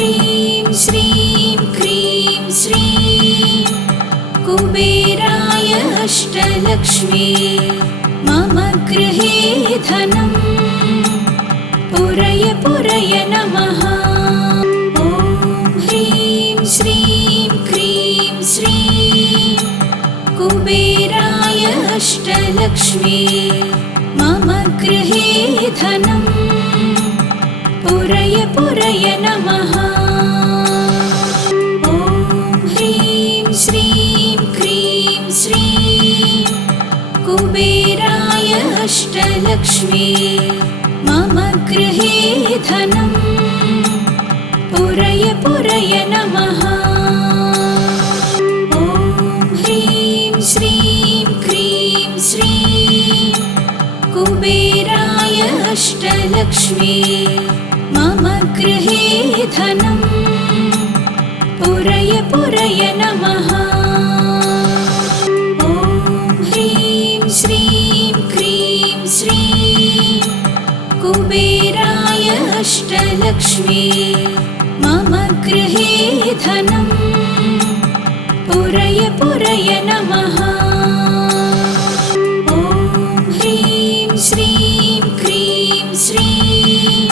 ह्रीं श्रीं क्रीं श्रीं कुबेराय अष्टलक्ष्मी मम गृहे धनं पुरय पुरय नमः। ॐ ह्रीं श्रीं क्रीं श्रीं कुबेराय अष्टलक्ष्मी मम गृहे धनं पुरय पुरय नमः। ॐ ह्रीं श्रीं क्रीं श्रीं कुबेराय अष्टलक्ष्मी मम गृहे धनं पुरय पुरय नमः। ॐ ह्रीं श्रीं क्रीं श्रीं कुबेराय अष्टलक्ष्मी मम गृहे धनं पुरय पुरय नमः। ॐ ह्रीं श्रीं क्रीं श्रीं कुबेराय अष्टलक्ष्मी मम गृहे धनं पुरय पुरय नमः। ॐ ह्रीं श्रीं क्रीं श्रीं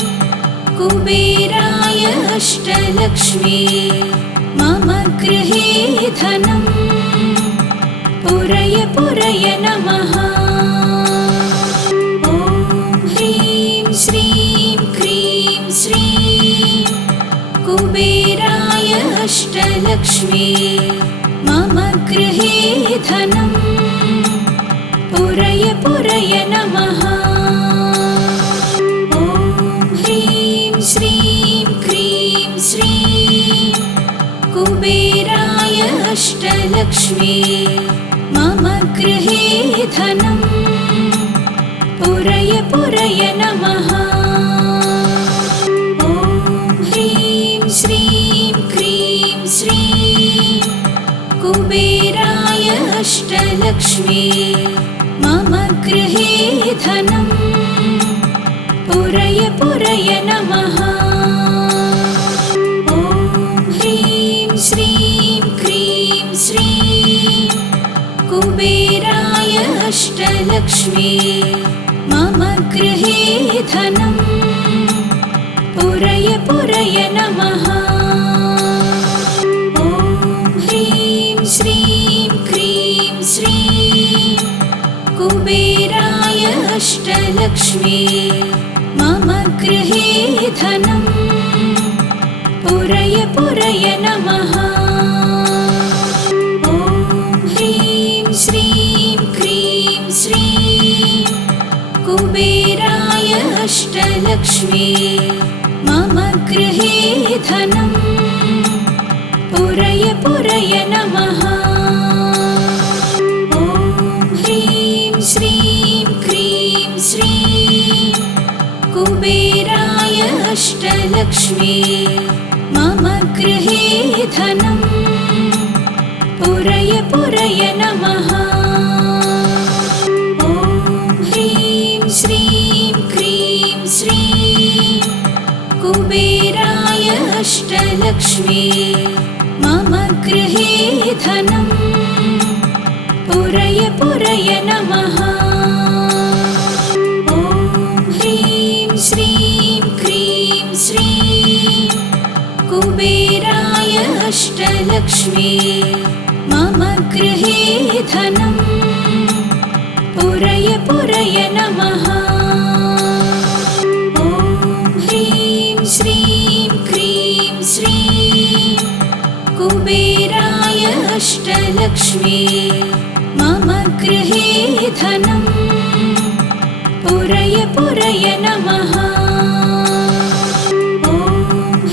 कुबेराय अष्टलक्ष्मी मम गृहे धनं पुरय पुरय नमः। ॐ ह्रीं श्रीं क्रीं श्रीं कुबेराय अष्टलक्ष्मी मम गृहे धनं पुरय पुरय नमः। ॐ ह्रीं श्रीं क्रीं श्रीं कुबेराय अष्टलक्ष्मी मम गृहे धनं पुरय पुरय नमः। ॐ ह्रीं श्रीं क्रीं श्रीं कुबेराय अष्टलक्ष्मी मम गृहे धनं पुरय पुरय नमः। ॐ ह्रीं श्रीं क्रीं श्रीं कुबेराय अष्टलक्ष्मी मम गृहे धनं पुरय पुरय नमः। ॐ ह्रीं श्रीं क्रीं श्रीं कुबेराय अष्टलक्ष्मी मम गृहे धनं पुरय पुरय नमः। ॐ ह्रीं श्रीं क्रीं श्रीं कुबेराय अष्टलक्ष्मी मम गृहे धनं पुरय पुरय नमः। ॐ ह्रीं श्रीं क्रीं श्रीं कुबेराय अष्टलक्ष्मी मम गृहे धनं पुरय पुरय नमः। ॐ ह्रीं श्रीं क्रीं श्रीं कुबेराय अष्टलक्ष्मी मम गृहे धनं पुरय पुरय नमः। ॐ ह्रीं श्रीं क्रीं श्रीं कुबेराय अष्टलक्ष्मी मम गृहे धनं पुरय पुरय नमः। ॐ ह्रीं श्रीं क्रीं श्रीं कुबेराय अष्टलक्ष्मी मम गृहे धनं पुरय पुरय नमः। ॐ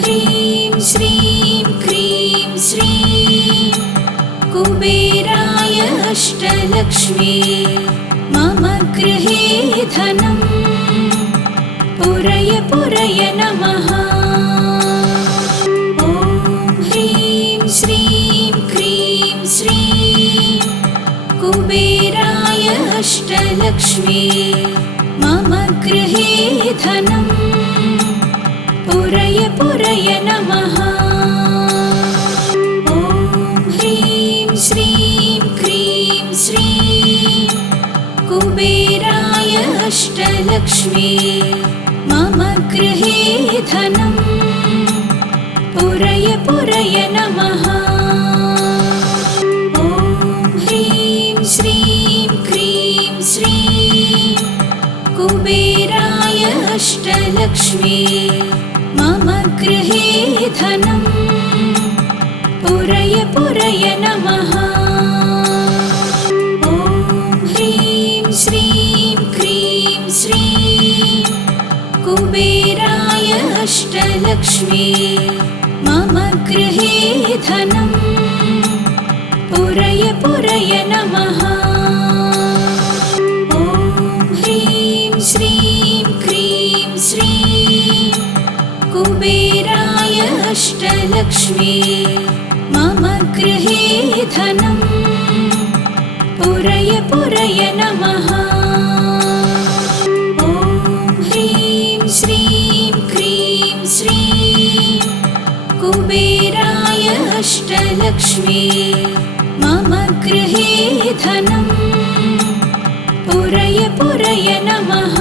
ह्रीं श्रीं क्रीं श्रीं कुबेराय अष्टलक्ष्मी मम गृहे धनं पुरय पुरय नमः। ॐ ह्रीं श्रीं क्रीं श्रीं कुबेराय अष्टलक्ष्मी मम गृहे धनं पुरय पुरय नमः। ॐ ह्रीं श्रीं क्रीं श्रीं कुबेराय अष्टलक्ष्मी मम गृहे धनम् पुरय पुरय नमः। ॐ ह्रीं श्रीं क्रीं श्रीं कुबेराय अष्टलक्ष्मी मम गृहे धनम् पुरय पुरय नमः। ॐ ह्रीं श्रीं क्रीं श्रीं कुबेराय अष्टलक्ष्मी मम गृहे धनम् पुरय पुरय नमः। ॐ ह्रीं श्रीं क्रीं श्रीं कुबेराय अष्टलक्ष्मी मम गृहे धनम् पुरय पुरय नमः। ॐ ह्रीं श्रीं क्रीं श्रीं कुबेराय अष्टलक्ष्मी मम गृहे धनम् पुरय पुरय नमः।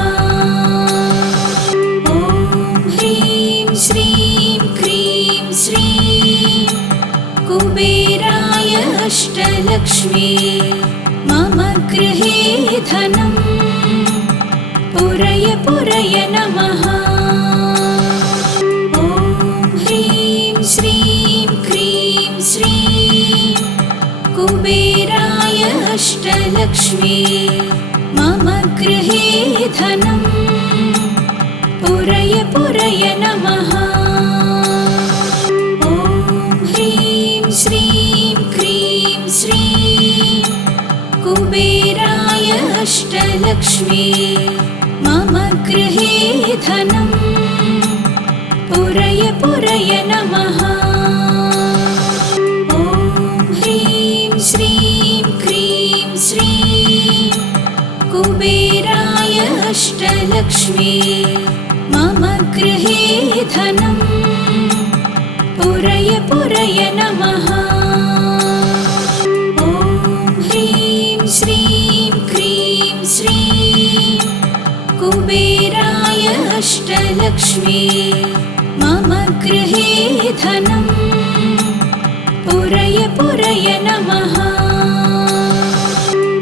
ॐ ह्रीं श्रीं क्रीं श्रीं कुबेराय अष्टलक्ष्मी मम गृहे धनम् पुरय पुरय नमः। ॐ ह्रीं श्रीं क्रीं श्रीं कुबेराय अष्टलक्ष्मी मम गृहे धनम् पुरय पुरय नमः। ॐ ह्रीं श्रीं क्रीं श्रीं कुबेराय अष्टलक्ष्मी मम गृहे धनम् पुरय पुरय नमः। ॐ ह्रीं श्रीं क्रीं श्रीं कुबेराय अष्टलक्ष्मी मम गृहे धनम् पुरय पुरय नमः। ॐ ह्रीं श्रीं क्रीं श्रीं कुबेराय अष्टलक्ष्मी मम गृहे धनम् पुरय पुरय नमः।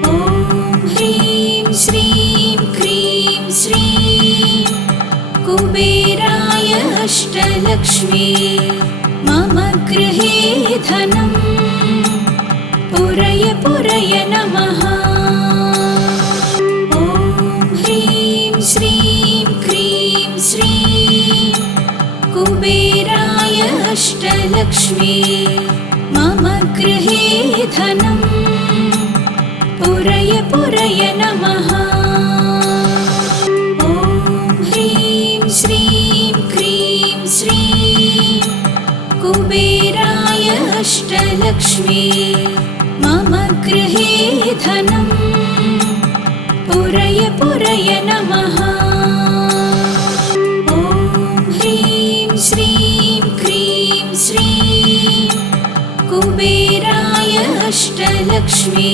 ॐ ह्रीं श्रीं क्रीं श्रीं कुबेराय अष्टलक्ष्मी मम गृहे धनम् पुरय पुरय नमः। ॐ ह्रीं श्रीं क्रीं श्रीं कुबेराय अष्टलक्ष्मी मम गृहे धनम् पुरय पुरय नमः। ॐ ह्रीं श्रीं क्रीं श्रीं कुबेराय अष्टलक्ष्मी मम गृहे धनम् पुरय पुरय नमः। ॐ ह्रीं श्रीं क्रीं श्रीं कुबेराय अष्टलक्ष्मी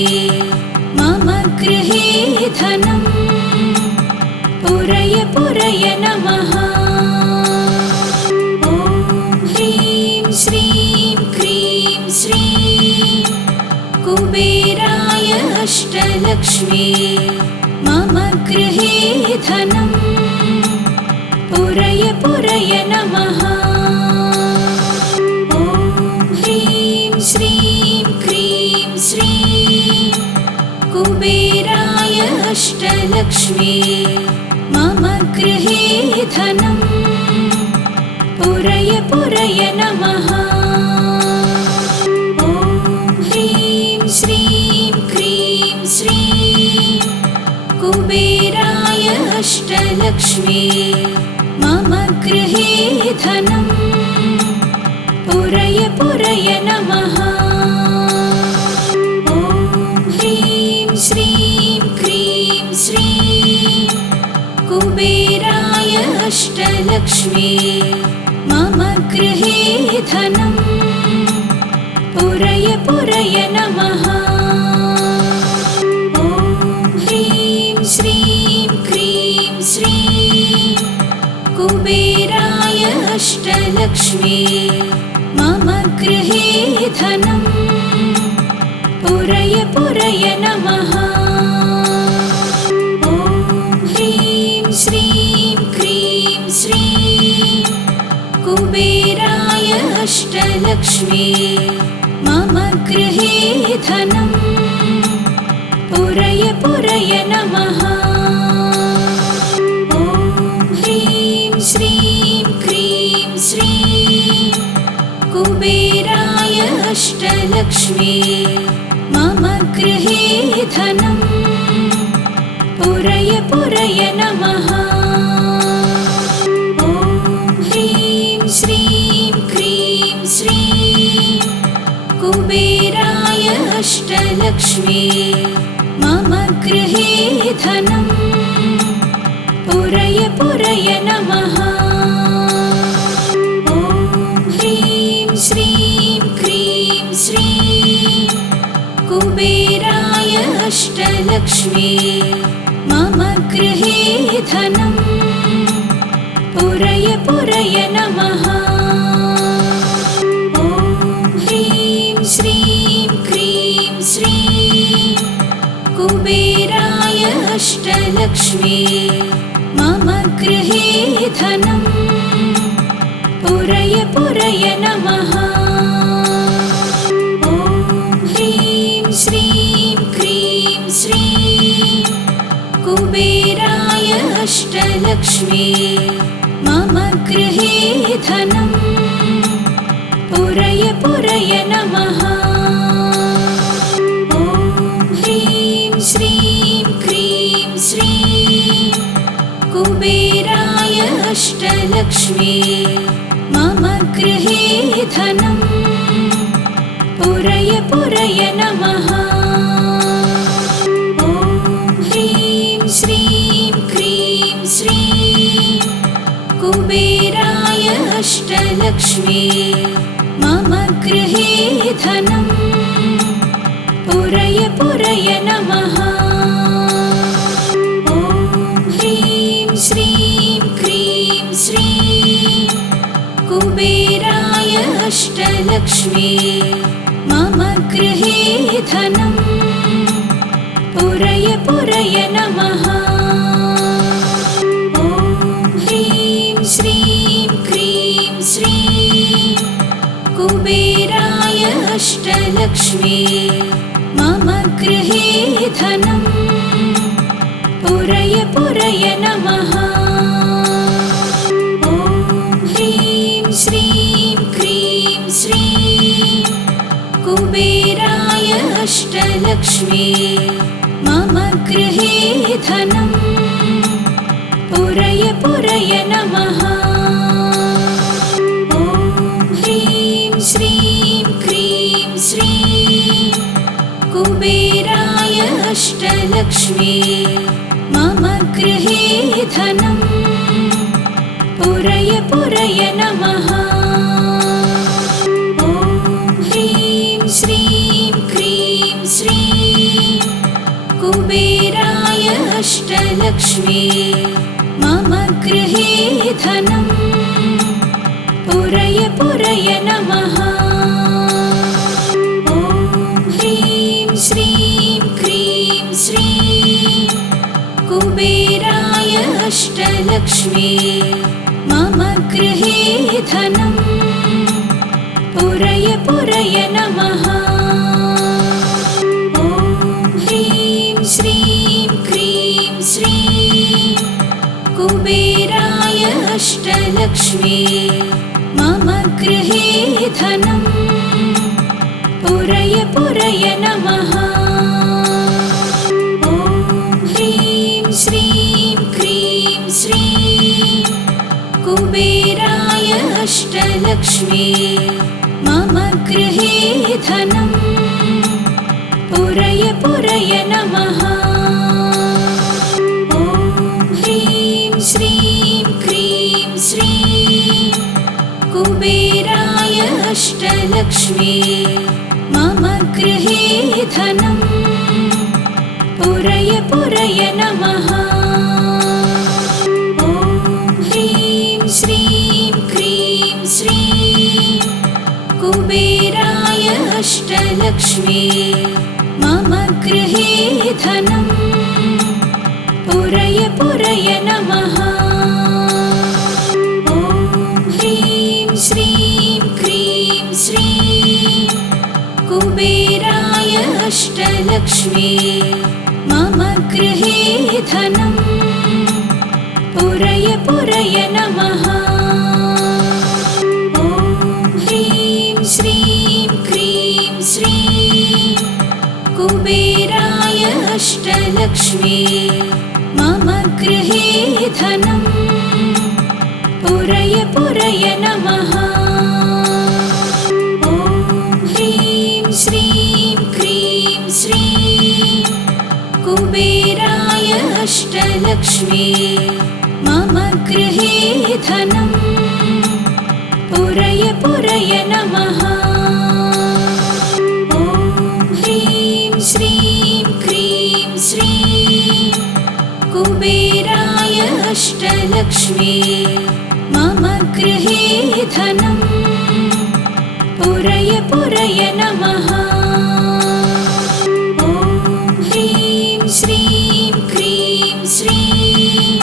मम गृहे धनम् पुरय पुरय नमः। ॐ ह्रीं श्रीं क्रीं श्रीं कुबेराय अष्टलक्ष्मी मम गृहे धनम् पुरय पुरय नमः। ॐ ह्रीं श्रीं क्रीं श्रीं कुबेराय अष्टलक्ष्मी मम गृहे धनम् पुरय पुरय नमः। ॐ ह्रीं श्रीं क्रीं श्रीं कुबेराय अष्टलक्ष्मी मम गृहे धनम् पुरय पुरय नमः। ॐ ह्रीं श्रीं क्रीं श्रीं कुबेराय अष्टलक्ष्मी मम गृहे धनं पुरय पुरय नमः। ॐ ह्रीं श्रीं क्रीं श्रीं कुबेराय अष्टलक्ष्मी मम गृहे धनं पुरय पुरय नमः। ॐ ह्रीं श्रीं क्रीं श्रीं कुबेराय अष्टलक्ष्मी मम गृहे धनं पुरय पुरय नमः। ॐ ह्रीं श्रीं क्रीं श्रीं कुबेराय अष्टलक्ष्मी मम गृहे धनं पुरय पुरय नमः। ॐ ह्रीं श्रीं क्रीं श्रीं कुबेराय अष्टलक्ष्मी मम गृहे धनं पुरय पुरय नमः। ॐ ह्रीं श्रीं क्रीं श्रीं कुबेराय अष्टलक्ष्मी मम गृहे धनं पुरय पुरय नमः। ॐ ह्रीं श्रीं क्रीं श्रीं कुबेराय अष्टलक्ष्मी मम गृहे धनं पुरय पुरय नमः। ॐ ह्रीं श्रीं क्रीं श्रीं कुबेराय अष्टलक्ष्मी मम गृहे धनं पुरय पुरय नमः। ॐ ह्रीं श्रीं क्रीं श्रीं कुबेराय अष्टलक्ष्मी मम गृहे धनं पुरय पुरय नमः। ॐ ह्रीं श्रीं क्रीं श्रीं कुबेराय अष्टलक्ष्मी मम गृहे धनं पुरय पुरय नमः। ॐ ह्रीं श्रीं क्रीं श्रीं कुबेराय अष्टलक्ष्मी मम गृहे धनं पुरय पुरय नमः। ॐ ह्रीं श्रीं क्रीं श्रीं कुबेराय अष्टलक्ष्मी मम गृहे धनं पुरय पुरय नमः। ॐ ह्रीं श्रीं क्रीं श्रीं कुबेराय अष्टलक्ष्मी मम गृहे धनं पुरय पुरय नमः। ॐ ह्रीं श्रीं क्रीं श्रीं कुबेराय अष्टलक्ष्मी मम गृहे धनं पुरय पुरय नमः। ॐ ह्रीं श्रीं क्रीं श्रीं कुबेराय अष्टलक्ष्मी मम गृहे धनं पुरय पुरय नमः। ॐ ह्रीं श्रीं क्रीं श्रीं कुबेराय अष्टलक्ष्मी मम गृहे धनं पुरय पुरय नमः। ॐ ह्रीं श्रीं क्रीं श्रीं कुबेराय अष्टलक्ष्मी मम गृहे धनं पुरय पुरय नमः। ॐ ह्रीं श्रीं क्रीं श्रीं कुबेराय अष्टलक्ष्मी मम गृहे धनं पुरय पुरय नमः। ॐ ह्रीं श्रीं क्रीं श्रीं कुबेराय अष्टलक्ष्मी मम गृहे धनम् पुरय पुरय नमः। ॐ ह्रीं श्रीं क्रीं श्रीं कुबेराय अष्टलक्ष्मी मम गृहे धनम् पुरय पुरय नमः। ॐ ह्रीं श्रीं क्रीं श्रीं कुबेराय अष्टलक्ष्मी मम गृहे धनम् पुरय पुरय नमः। ॐ ह्रीं श्रीं क्रीं श्रीं कुबेराय अष्टलक्ष्मी मम गृहे धनम् पुरय पुरय नमः। ॐ ह्रीं श्रीं क्रीं श्रीं कुबेराय अष्टलक्ष्मी मम गृहे धनम् पुरय पुरय नमः। ॐ ह्रीं श्रीं क्रीं श्रीं कुबेराय अष्टलक्ष्मी मम गृहे धनम् पुरय पुरय नमः। ॐ ह्रीं श्रीं क्रीं श्रीं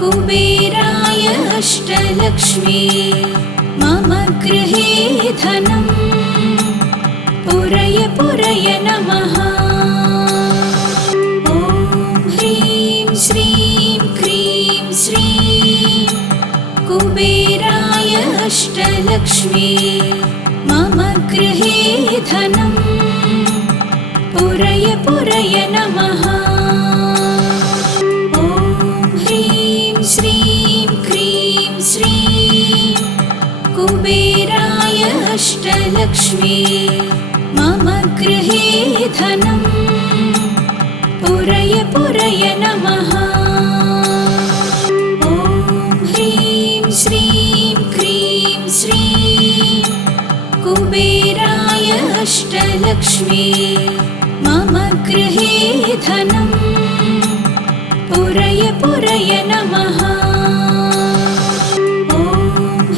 कुबेराय अष्टलक्ष्मी मम गृहे धनम् पुरय पुरय नमः। ॐ ह्रीं श्रीं क्रीं श्रीं कुबेराय अष्टलक्ष्मी मम गृहे धनम् पुरय पुरय नमः। ॐ ह्रीं श्रीं क्रीं श्रीं कुबेराय अष्टलक्ष्मी मम गृहे धनम् पुरय पुरय नमः। ॐ ह्रीं श्रीं क्रीं श्रीं कुबेराय अष्टलक्ष्मी मम गृहे धनम् पुरय पुरय नमः। ॐ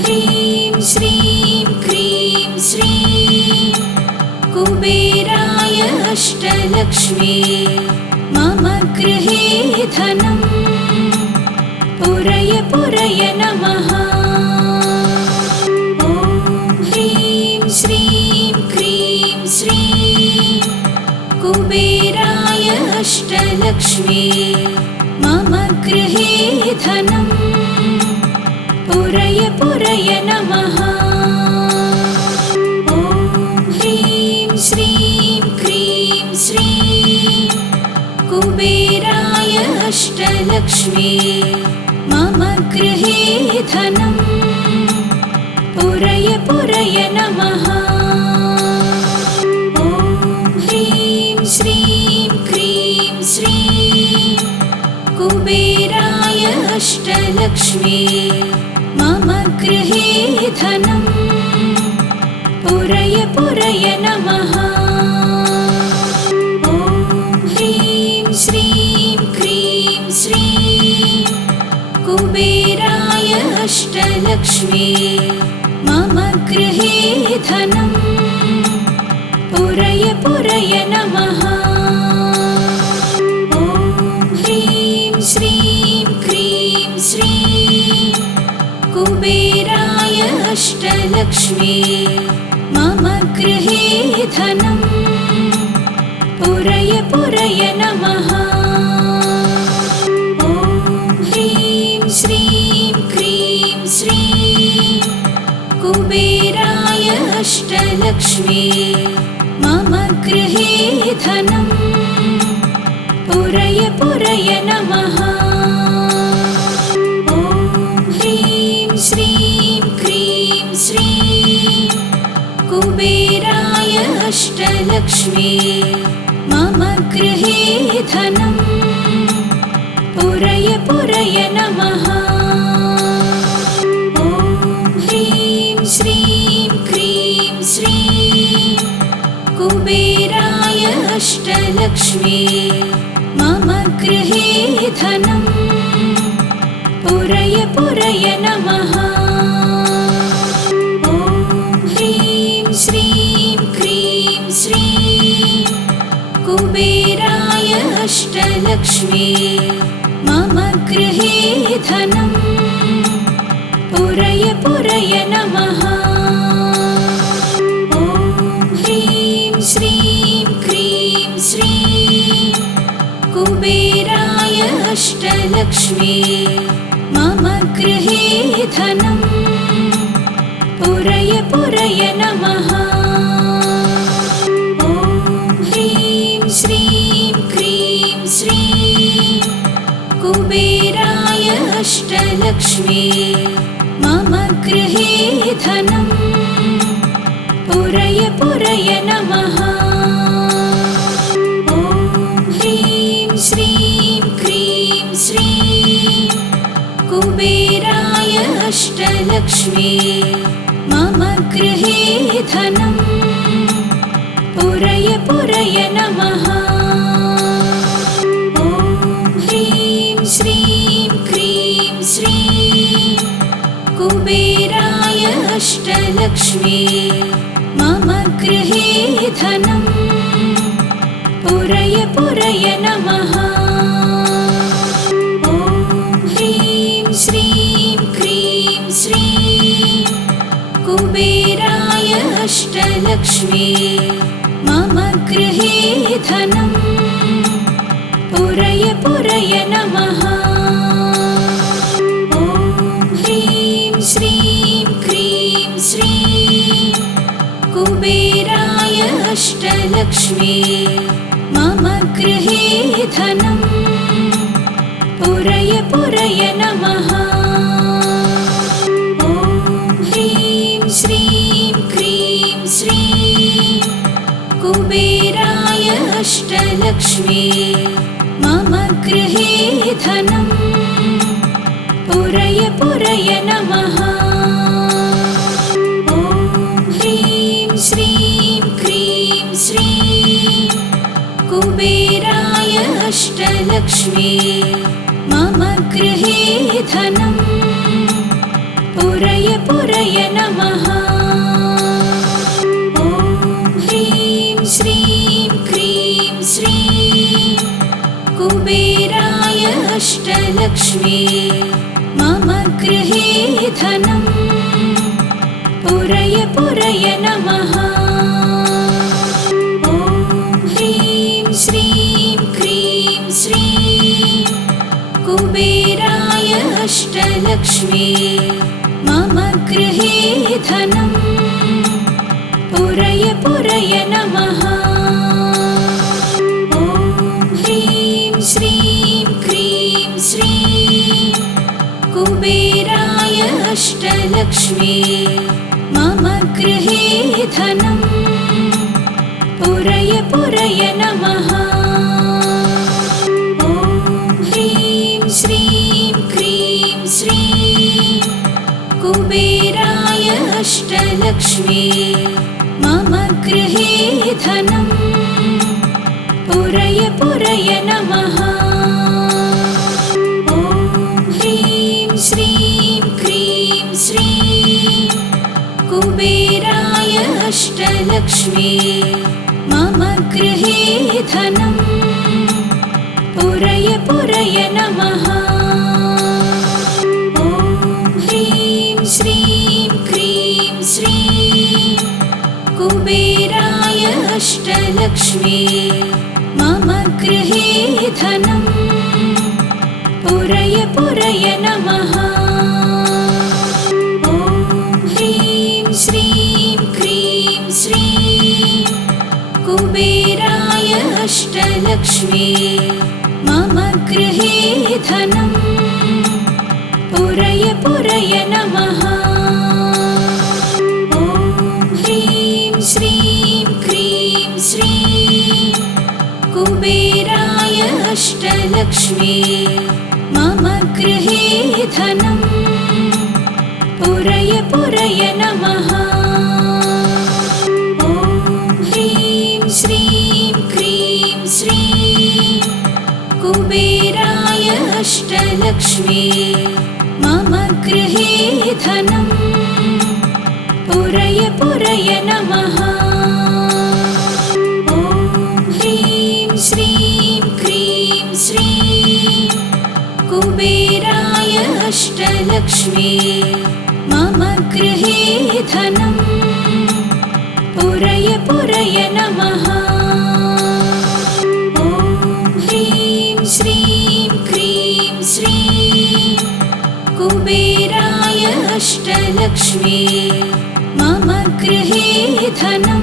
ह्रीं श्रीं क्रीं श्रीं कुबेराय अष्टलक्ष्मी मम गृहे धनम् पुरय पुरय नमः। ॐ ह्रीं श्रीं क्रीं श्रीं कुबेराय अष्टलक्ष्मी मम गृहे धनम् पुरय पुरय नमः। ॐ ह्रीं श्रीं क्रीं श्रीं कुबेराय अष्टलक्ष्मी मम गृहे धनम् पुरय पुरय नमः। ॐ ह्रीं श्रीं क्रीं श्रीं कुबेराय अष्टलक्ष्मी मम गृहे धनम् पुरय पुरय नमः। ॐ ह्रीं श्रीं क्रीं श्रीं कुबेराय अष्टलक्ष्मी मम गृहे धनम् पुरय पुरय नमः। ॐ ह्रीं श्रीं क्रीं श्रीं कुबेराय अष्टलक्ष्मी मम गृहे धनम् पुरय पुरय नमः। ॐ ह्रीं श्रीं क्रीं श्रीं कुबेराय अष्टलक्ष्मी मम गृहे धनम् पुरय पुरय नमः। ॐ ह्रीं श्रीं क्रीं श्रीं कुबेराय अष्टलक्ष्मी मम गृहे धनम् पुरय पुरय नमः। ॐ ह्रीं श्रीं क्रीं श्रीं कुबेराय अष्टलक्ष्मी मम गृहे धनं पुरय पुरय नमः। ॐ ह्रीं श्रीं क्रीं श्रीं कुबेराय अष्टलक्ष्मी मम गृहे धनं पुरय पुरय नमः। ॐ ह्रीं श्रीं क्रीं श्रीं कुबेराय अष्टलक्ष्मी मम गृहे धनं पुरय पुरय नमः। ॐ ह्रीं श्रीं क्रीं श्रीं कुबेराय अष्टलक्ष्मी मम गृहे धनं पुरय पुरय नमः। ॐ ह्रीं श्रीं क्रीं श्रीं कुबेराय अष्टलक्ष्मी मम गृहे धनं पुरय पुरय नमः। ॐ ह्रीं श्रीं क्रीं श्रीं कुबेराय अष्टलक्ष्मी मम गृहे धनं पुरय पुरय नमः। ॐ ह्रीं श्रीं क्रीं श्रीं कुबेराय अष्टलक्ष्मी मम गृहे धनं पुरय पुरय नमः। ॐ ह्रीं श्रीं क्रीं श्रीं कुबेराय अष्टलक्ष्मी मम गृहे धनं पुरय पुरय नमः। ॐ ह्रीं श्रीं क्रीं श्रीं कुबेराय अष्टलक्ष्मी मम गृहे धनं पुरय पुरय नमः। ॐ ह्रीं श्रीं क्रीं श्रीं कुबेराय अष्टलक्ष्मी मम गृहे धनं पुरय पुरय नमः। ॐ ह्रीं श्रीं क्रीं श्रीं कुबेराय अष्टलक्ष्मी मम गृहे धनं पुरय पुरय नमः। ॐ ह्रीं श्रीं क्रीं श्रीं कुबेराय अष्टलक्ष्मी मम गृहे धनं पुरय पुरय नमः। ॐ ह्रीं श्रीं क्रीं श्रीं कुबेराय अष्टलक्ष्मी मम गृहे धनं पुरय पुरय नमः। ॐ ह्रीं श्रीं क्रीं श्रीं कुबेराय अष्टलक्ष्मी मम गृहे धनं पुरय पुरय नमः। ॐ ह्रीं श्रीं क्रीं श्रीं कुबेराय अष्टलक्ष्मी मम गृहे धनं पुरय पुरय नमः। ॐ ह्रीं श्रीं क्रीं श्रीं कुबेराय अष्टलक्ष्मी मम गृहे धनं पुरय पुरय नमः। ॐ ह्रीं श्रीं क्रीं श्रीं कुबेराय अष्टलक्ष्मी मम गृहे धनं पुरय पुरय नमः। ॐ ह्रीं श्रीं क्रीं श्रीं कुबेराय अष्टलक्ष्मी मम गृहे धनं पुरय पुरय नमः। अष्टलक्ष्मी मम गृहे धनं पुरय पुरय नमः। ॐ ह्रीं श्रीं क्रीं श्रीं कुबेराय अष्टलक्ष्मी मम गृहे धनं पुरय पुरय नमः। ॐ ह्रीं श्रीं क्रीं श्रीं कुबेराय अष्टलक्ष्मी मम गृहे धनं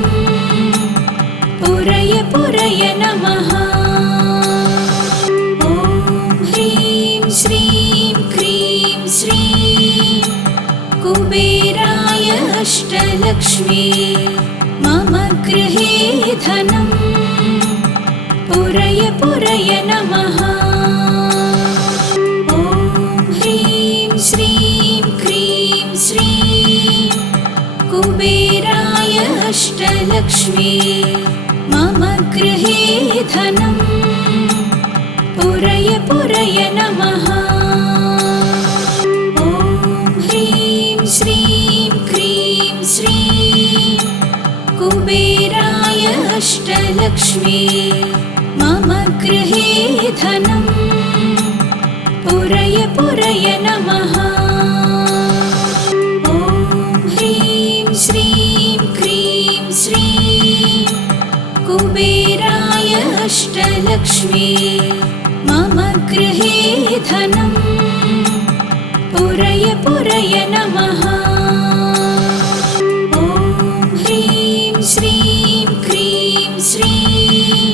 पुरय पुरय नमः। ॐ ह्रीं श्रीं क्रीं श्रीं कुबेराय अष्टलक्ष्मी मम गृहे धनं पुरय पुरय नमः। ॐ ह्रीं श्रीं क्रीं श्रीं कुबेराय अष्टलक्ष्मी मम गृहे धनं पुरय पुरय नमः। ॐ ह्रीं श्रीं क्रीं श्रीं कुबेराय अष्टलक्ष्मी मम गृहे धनं पुरय पुरय नमः। ॐ ह्रीं श्रीं क्रीं श्रीं कुबेराय अष्टलक्ष्मी मम गृहे धनं पुरय पुरय नमः। ॐ ह्रीं श्रीं क्रीं श्रीं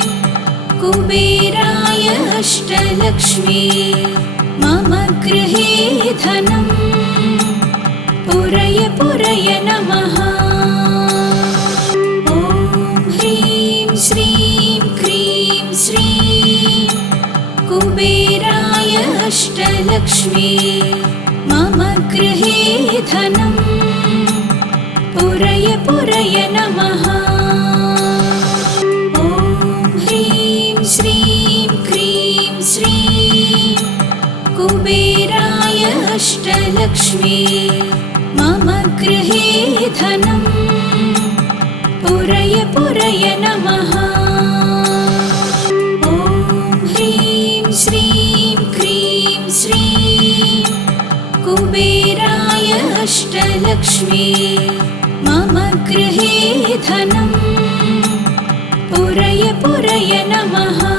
कुबेराय अष्टलक्ष्मी मम गृहे धनं पुरय पुरय नमः। ॐ ह्रीं श्रीं क्रीं श्रीं कुबेराय अष्टलक्ष्मी मम गृहे धनं पुरय पुरय नमः। ॐ ह्रीं श्रीं क्रीं श्रीं कुबेराय अष्टलक्ष्मी मम गृहे धनं पुरय पुरय नमः। ॐ ह्रीं श्रीं क्रीं श्रीं कुबेराय अष्टलक्ष्मी मम गृहे धनं पुरय पुरय नमः।